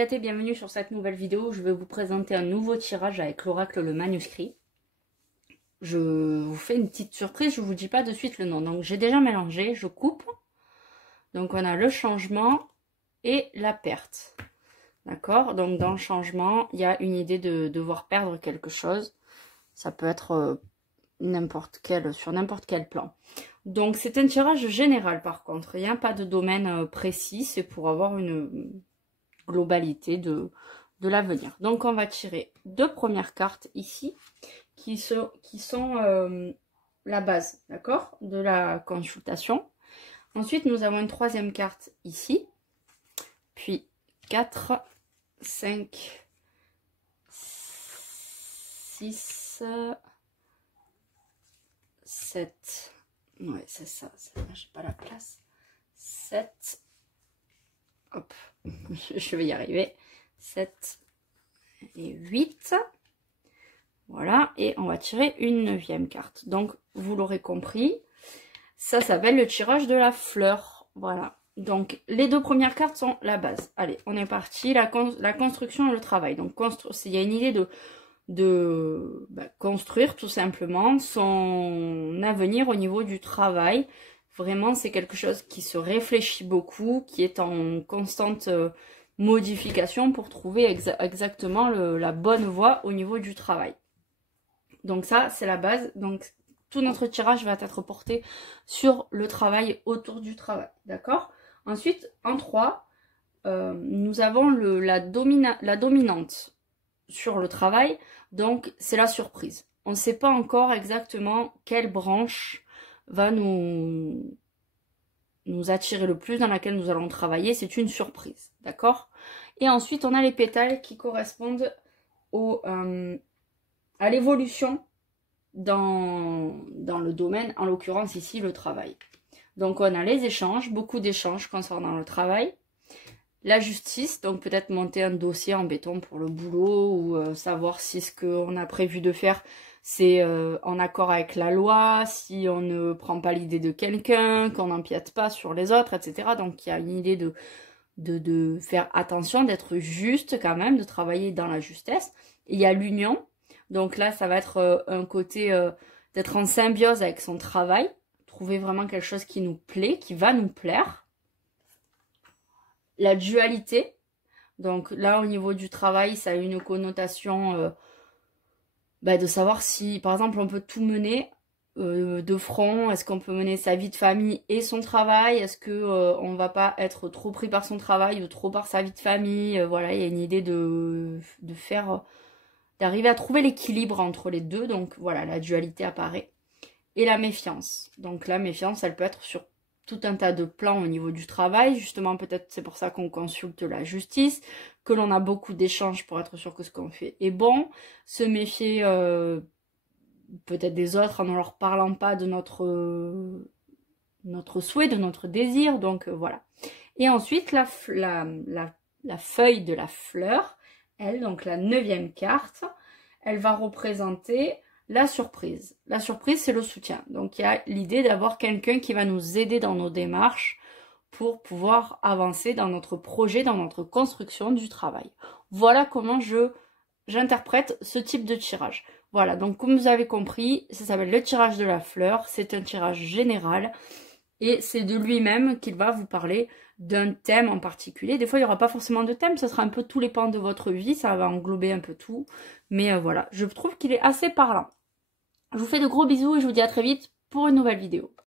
gâtés, bienvenue sur cette nouvelle vidéo. Je vais vous présenter un nouveau tirage avec l'oracle le manuscrit. Je vous fais une petite surprise, je vous dis pas de suite le nom. Donc j'ai déjà mélangé, je coupe. Donc on a le changement et la perte. D'accord? Donc dans le changement, il y a une idée de devoir perdre quelque chose. Ça peut être sur n'importe quel plan. Donc c'est un tirage général par contre. Il n'y a pas de domaine précis, c'est pour avoir une globalité de l'avenir. Donc on va tirer deux premières cartes ici qui sont la base, d'accord, de la consultation. Ensuite nous avons une troisième carte ici, puis 4, 5, 6, 7, ouais c'est ça, j'ai pas la place, 7, hop, je vais y arriver, 7 et 8, voilà, et on va tirer une 9e carte. Donc vous l'aurez compris, ça s'appelle le tirage de la fleur, voilà. Donc les deux premières cartes sont la base. Allez, on est parti, la construction et le travail. Donc il y a une idée de construire tout simplement son avenir au niveau du travail. Vraiment, c'est quelque chose qui se réfléchit beaucoup, qui est en constante modification pour trouver exactement la bonne voie au niveau du travail. Donc ça, c'est la base. Donc tout notre tirage va être porté sur le travail, autour du travail. D'accord? Ensuite, en 3, nous avons la dominante sur le travail. Donc c'est la surprise. On ne sait pas encore exactement quelle branche va nous attirer le plus, dans laquelle nous allons travailler. C'est une surprise, d'accord? Et ensuite on a les pétales qui correspondent à l'évolution dans le domaine, en l'occurrence ici le travail. Donc on a les échanges, beaucoup d'échanges concernant le travail. La justice, donc peut-être monter un dossier en béton pour le boulot, ou savoir si ce qu'on a prévu de faire c'est en accord avec la loi, si on ne prend pas l'idée de quelqu'un, qu'on n'empiète pas sur les autres, etc. Donc il y a une idée de faire attention, d'être juste quand même, de travailler dans la justesse. Et il y a l'union, donc là ça va être un côté d'être en symbiose avec son travail, trouver vraiment quelque chose qui nous plaît, qui va nous plaire. La dualité, donc là au niveau du travail, ça a une connotation de savoir si, par exemple, on peut tout mener de front. Est-ce qu'on peut mener sa vie de famille et son travail? Est-ce que on va pas être trop pris par son travail ou trop par sa vie de famille? Voilà, il y a une idée d'arriver à trouver l'équilibre entre les deux. Donc voilà, la dualité apparaît. Et la méfiance. Donc la méfiance, elle peut être sur tout un tas de plans au niveau du travail. Justement, peut-être c'est pour ça qu'on consulte la justice, que l'on a beaucoup d'échanges pour être sûr que ce qu'on fait est bon. Se méfier peut-être des autres en ne leur parlant pas de notre souhait, de notre désir. Donc voilà. Et ensuite, la feuille de la fleur, elle, donc la 9e carte, elle va représenter la surprise. La surprise, c'est le soutien. Donc, il y a l'idée d'avoir quelqu'un qui va nous aider dans nos démarches pour pouvoir avancer dans notre projet, dans notre construction du travail. Voilà comment j'interprète ce type de tirage. Voilà, donc comme vous avez compris, ça s'appelle le tirage de la fleur. C'est un tirage général et c'est de lui-même qu'il va vous parler d'un thème en particulier. Des fois, il n'y aura pas forcément de thème, ce sera un peu tous les pans de votre vie, ça va englober un peu tout. Mais voilà, je trouve qu'il est assez parlant. Je vous fais de gros bisous et je vous dis à très vite pour une nouvelle vidéo.